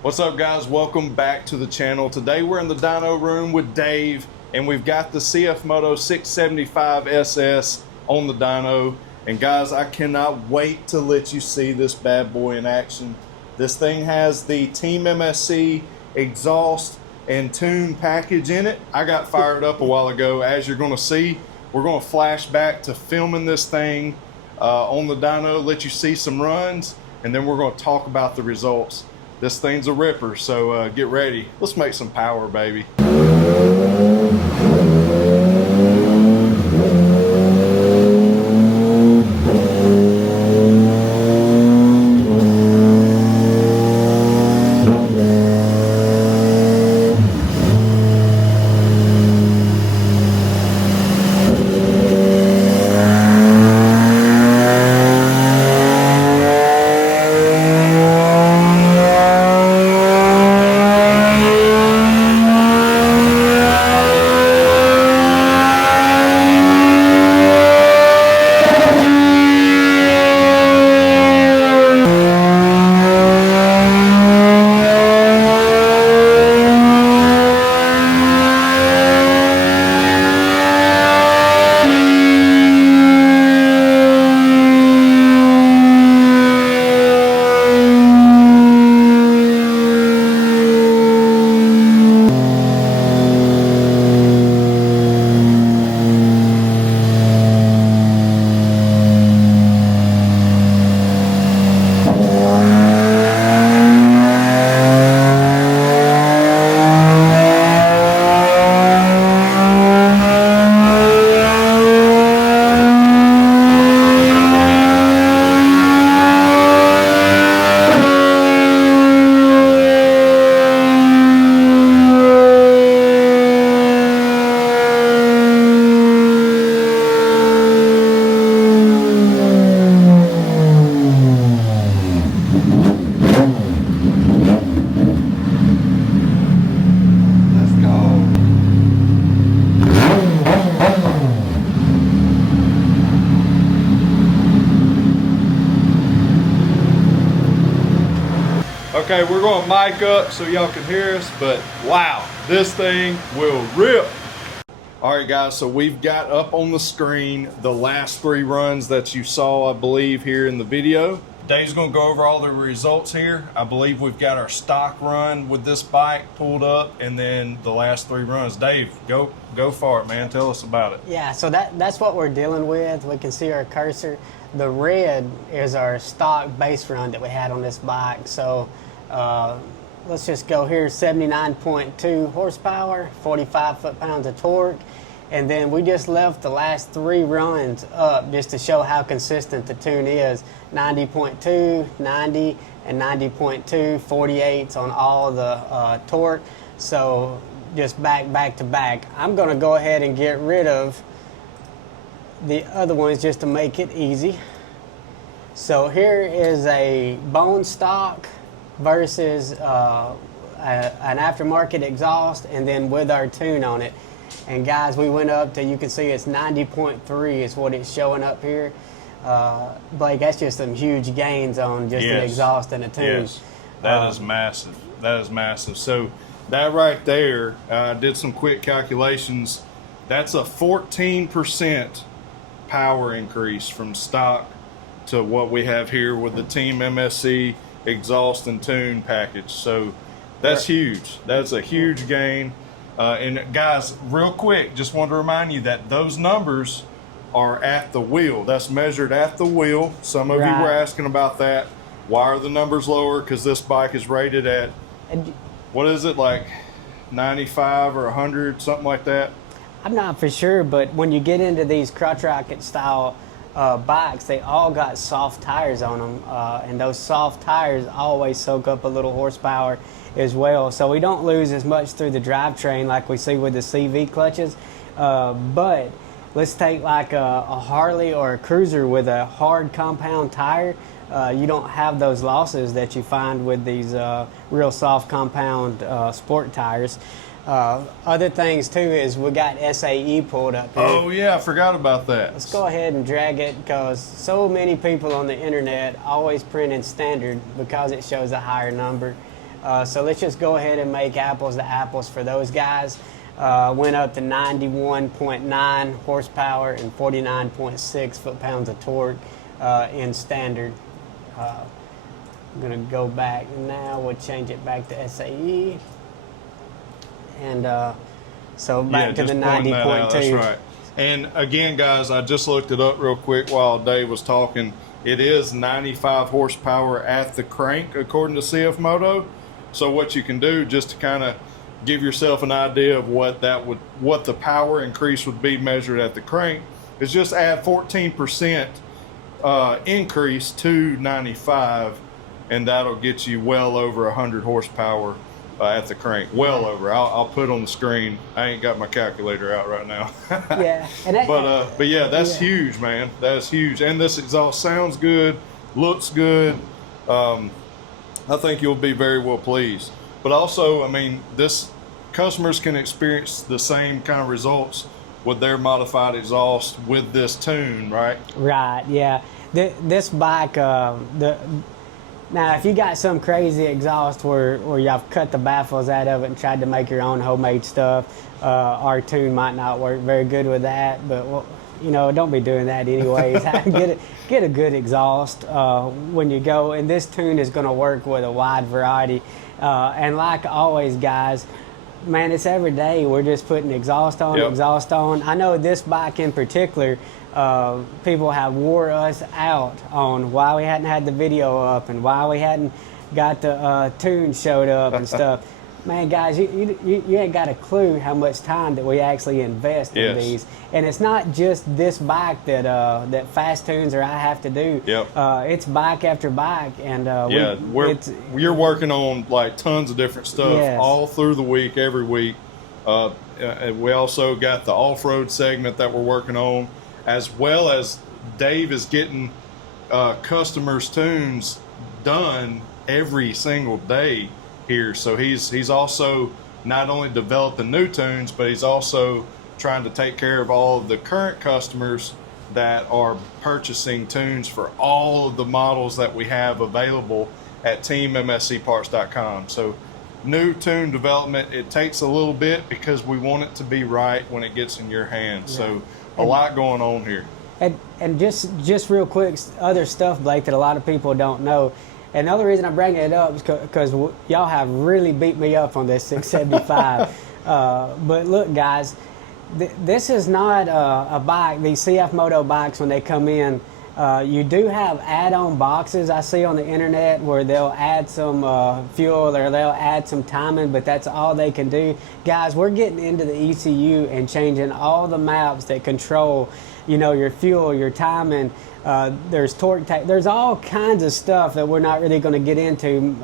What's up, guys? Welcome back to the channel. Today we're in the dyno room with Dave, and we've got the CFMOTO 675SS on the dyno. And guys, I cannot wait to let you see this bad boy in action. This thing has the Team MSC Exhaust and Tune package in it. I got fired up a while ago. As you're going to see, we're going to flash back to filming this thing on the dyno, let you see some runs, and then we're going to talk about the results. This thing's a ripper, so get ready. Let's make some power, baby. Okay, we're going to mic up so y'all can hear us, but wow, this thing will rip. All right, guys, so we've got up on the screen the last three runs that you saw, I believe, here in the video. Dave's going to go over all the results here. I believe we've got our stock run with this bike pulled up, and then the last three runs. Dave, go for it, man. Tell us about it. Yeah, so that's what we're dealing with. We can see our cursor. The red is our stock base run that we had on this bike. So let's just go here, 79.2 horsepower, 45 foot-pounds of torque. And then we just left the last three runs up just to show how consistent the tune is. 90.2, 90, and 90.2, 48s on all the torque. So just back to back. I'm going to go ahead and get rid of the other ones just to make it easy. So here is a bone stock versus an aftermarket exhaust, and then with our tune on it. And guys, we went up to, you can see it's 90.3 is what it's showing up here. Blake, that's just some huge gains on just an exhaust and a tune. Yes, that is massive. That is massive. So that right there, I did some quick calculations. That's a 14% power increase from stock to what we have here with the Team MSC Exhaust and Tune package. So that's huge. That's a huge gain. And guys, real quick, just want to remind you that those numbers are at the wheel. That's measured at the wheel. Some of you were asking about that. Why are the numbers lower? Because this bike is rated at, what is it, like 95 or 100, something like that? I'm not for sure, but when you get into these crotch rocket style bikes, they all got soft tires on them, and those soft tires always soak up a little horsepower as well. So we don't lose as much through the drivetrain like we see with the CV clutches. But let's take like a Harley or a Cruiser with a hard compound tire. You don't have those losses that you find with these real soft compound sport tires. Other things too is we got SAE pulled up here. Oh yeah, I forgot about that. Let's go ahead and drag it, because so many people on the internet always print in standard because it shows a higher number. So let's just go ahead and make apples to apples for those guys. Went up to 91.9 horsepower and 49.6 foot-pounds of torque in standard. I'm going to go back now. We'll change it back to SAE. And so back to the 90.2. That's right. And again, guys, I just looked it up real quick while Dave was talking. It is 95 horsepower at the crank, according to CFMOTO. So what you can do, just to kind of give yourself an idea of what the power increase would be measured at the crank, is just add 14% increase to 95, and that'll get you well over 100 horsepower at the crank. Well over. I'll put on the screen. I ain't got my calculator out right now. Yeah. But yeah, that's huge, man. That's huge. And this exhaust sounds good, looks good. I think you'll be very well pleased. But also, I mean, this customers can experience the same kind of results with their modified exhaust with this tune, right? Right, yeah. This bike, now if you got some crazy exhaust where y'all cut the baffles out of it and tried to make your own homemade stuff, our tune might not work very good with that, but well, you know, don't be doing that anyways. Get a good exhaust when you go, and this tune is going to work with a wide variety. And like always, guys, man, it's every day we're just putting exhaust on, exhaust on. I know this bike in particular, people have wore us out on why we hadn't had the video up and why we hadn't got the tune showed up and stuff. Man, guys, you ain't got a clue how much time that we actually invest in these. And it's not just this bike that Fast Tunes or I have to do. It's bike after bike. And you're working on like tons of different stuff all through the week, every week. We also got the off-road segment that we're working on, as well as Dave is getting customers' tunes done every single day here. So he's also not only developing new tunes, but he's also trying to take care of all of the current customers that are purchasing tunes for all of the models that we have available at teammscparts.com. So new tune development, it takes a little bit because we want it to be right when it gets in your hands. So a lot going on here. And just real quick, other stuff, Blake, that a lot of people don't know. And the other reason I'm bringing it up is because y'all have really beat me up on this 675. But look, guys, this is not a bike. These CFMOTO bikes, when they come in, you do have add-on boxes I see on the internet where they'll add some fuel or they'll add some timing, but that's all they can do. Guys, we're getting into the ECU and changing all the maps that control, you know, your fuel, your timing. There's torque, there's all kinds of stuff that we're not really going to get into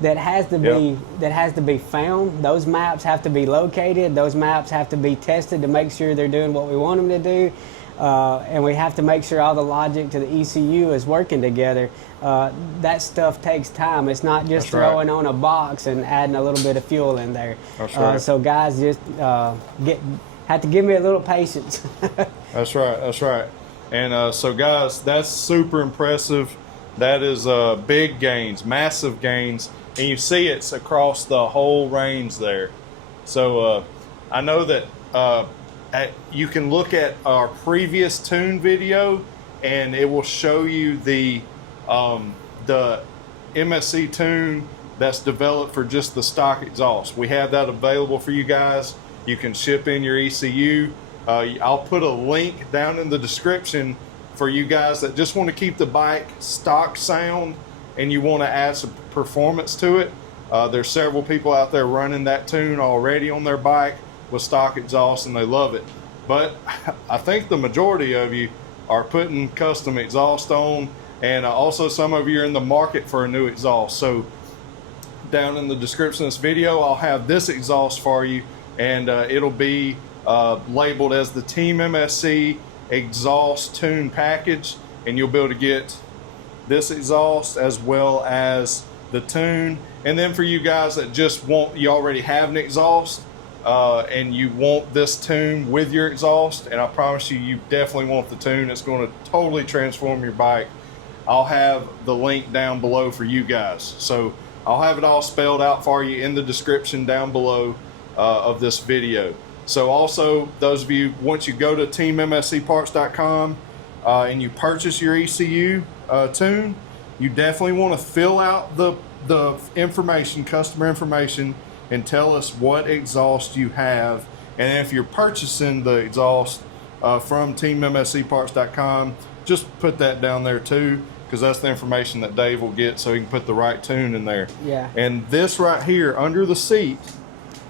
that has to be found. Those maps have to be located. Those maps have to be tested to make sure they're doing what we want them to do. And we have to make sure all the logic to the ECU is working together. That stuff takes time. It's not just throwing on a box and adding a little bit of fuel in there. So guys, just have to give me a little patience. That's right. And so guys, that's super impressive. That is big gains, massive gains, and you see it's across the whole range there. So I know that you can look at our previous tune video, and it will show you the MSC tune that's developed for just the stock exhaust. We have that available for you guys. You can ship in your ECU. I'll put a link down in the description for you guys that just want to keep the bike stock sound and you want to add some performance to it. There's several people out there running that tune already on their bike with stock exhaust, and they love it. But I think the majority of you are putting custom exhaust on, and also some of you are in the market for a new exhaust. So down in the description of this video, I'll have this exhaust for you, and it'll be labeled as the Team MSC Exhaust Tune package, and you'll be able to get this exhaust as well as the tune. And then for you guys that just you already have an exhaust and you want this tune with your exhaust, and I promise you definitely want the tune. It's going to totally transform your bike. I'll have the link down below for you guys. So I'll have it all spelled out for you in the description down below of this video. So also, those of you, once you go to teammscparts.com and you purchase your ECU tune, you definitely want to fill out the information, customer information, and tell us what exhaust you have. And if you're purchasing the exhaust from teammscparts.com, just put that down there too, because that's the information that Dave will get, so he can put the right tune in there. Yeah. And this right here under the seat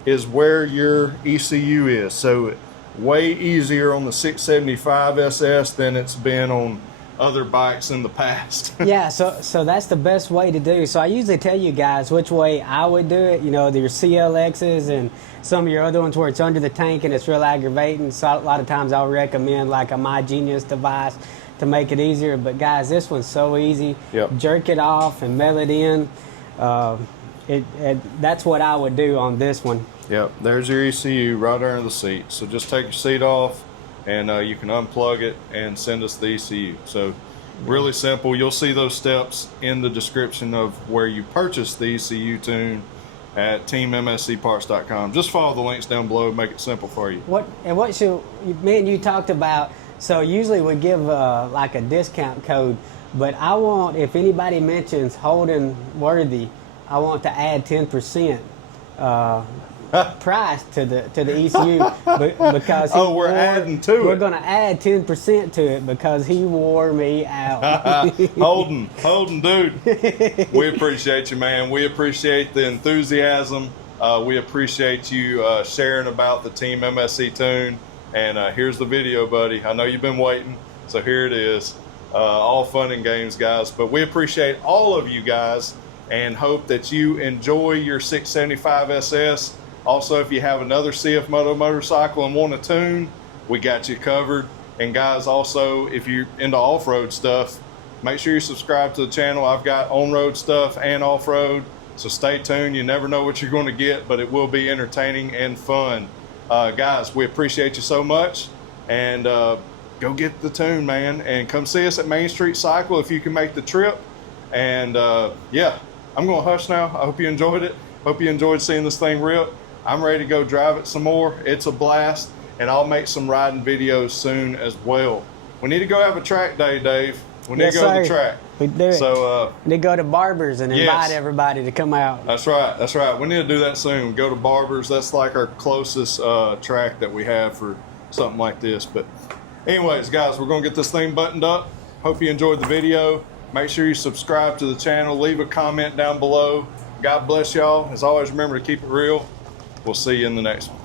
is where your ECU is. So way easier on the 675SS than it's been on other bikes in the past. Yeah, so that's the best way to do. So I usually tell you guys which way I would do it. You know, your CLXs and some of your other ones where it's under the tank and it's real aggravating. So a lot of times I'll recommend like a My Genius device to make it easier. But guys, this one's so easy. Yep. Jerk it off and mail it in. That's what I would do on this one. Yep, there's your ECU right under the seat. So just take your seat off and you can unplug it and send us the ECU. So really simple. You'll see those steps in the description of where you purchase the ECU tune at teammscparts.com. Just follow the links down below, make it simple for you. What should me and you talked about? So usually we give like a discount code, but I want, if anybody mentions Holden Worthy, I want to add 10% price to the ECU because we're adding to it. We're going to add 10% to it because he wore me out. Holden, dude, we appreciate you, man. We appreciate the enthusiasm. We appreciate you sharing about the Team MSC tune. And here's the video, buddy. I know you've been waiting, so here it is. All fun and games, guys. But we appreciate all of you guys and hope that you enjoy your 675SS. Also, if you have another CFMOTO motorcycle and want a tune, we got you covered. And guys, also, if you're into off-road stuff, make sure you subscribe to the channel. I've got on-road stuff and off-road, so stay tuned. You never know what you're going to get, but it will be entertaining and fun. Guys, we appreciate you so much, and go get the tune, man, and come see us at Main Street Cycle if you can make the trip. And yeah, I'm going to hush now. I hope you enjoyed it. Hope you enjoyed seeing this thing rip. I'm ready to go drive it some more. It's a blast, and I'll make some riding videos soon as well. We need to go have a track day, Dave. We need to go to the track. We do it. So we need to go to Barbers and invite everybody to come out. That's right. That's right. We need to do that soon. Go to Barbers. That's like our closest track that we have for something like this. But anyways, guys, we're going to get this thing buttoned up. Hope you enjoyed the video. Make sure you subscribe to the channel. Leave a comment down below. God bless y'all. As always, remember to keep it real. We'll see you in the next one.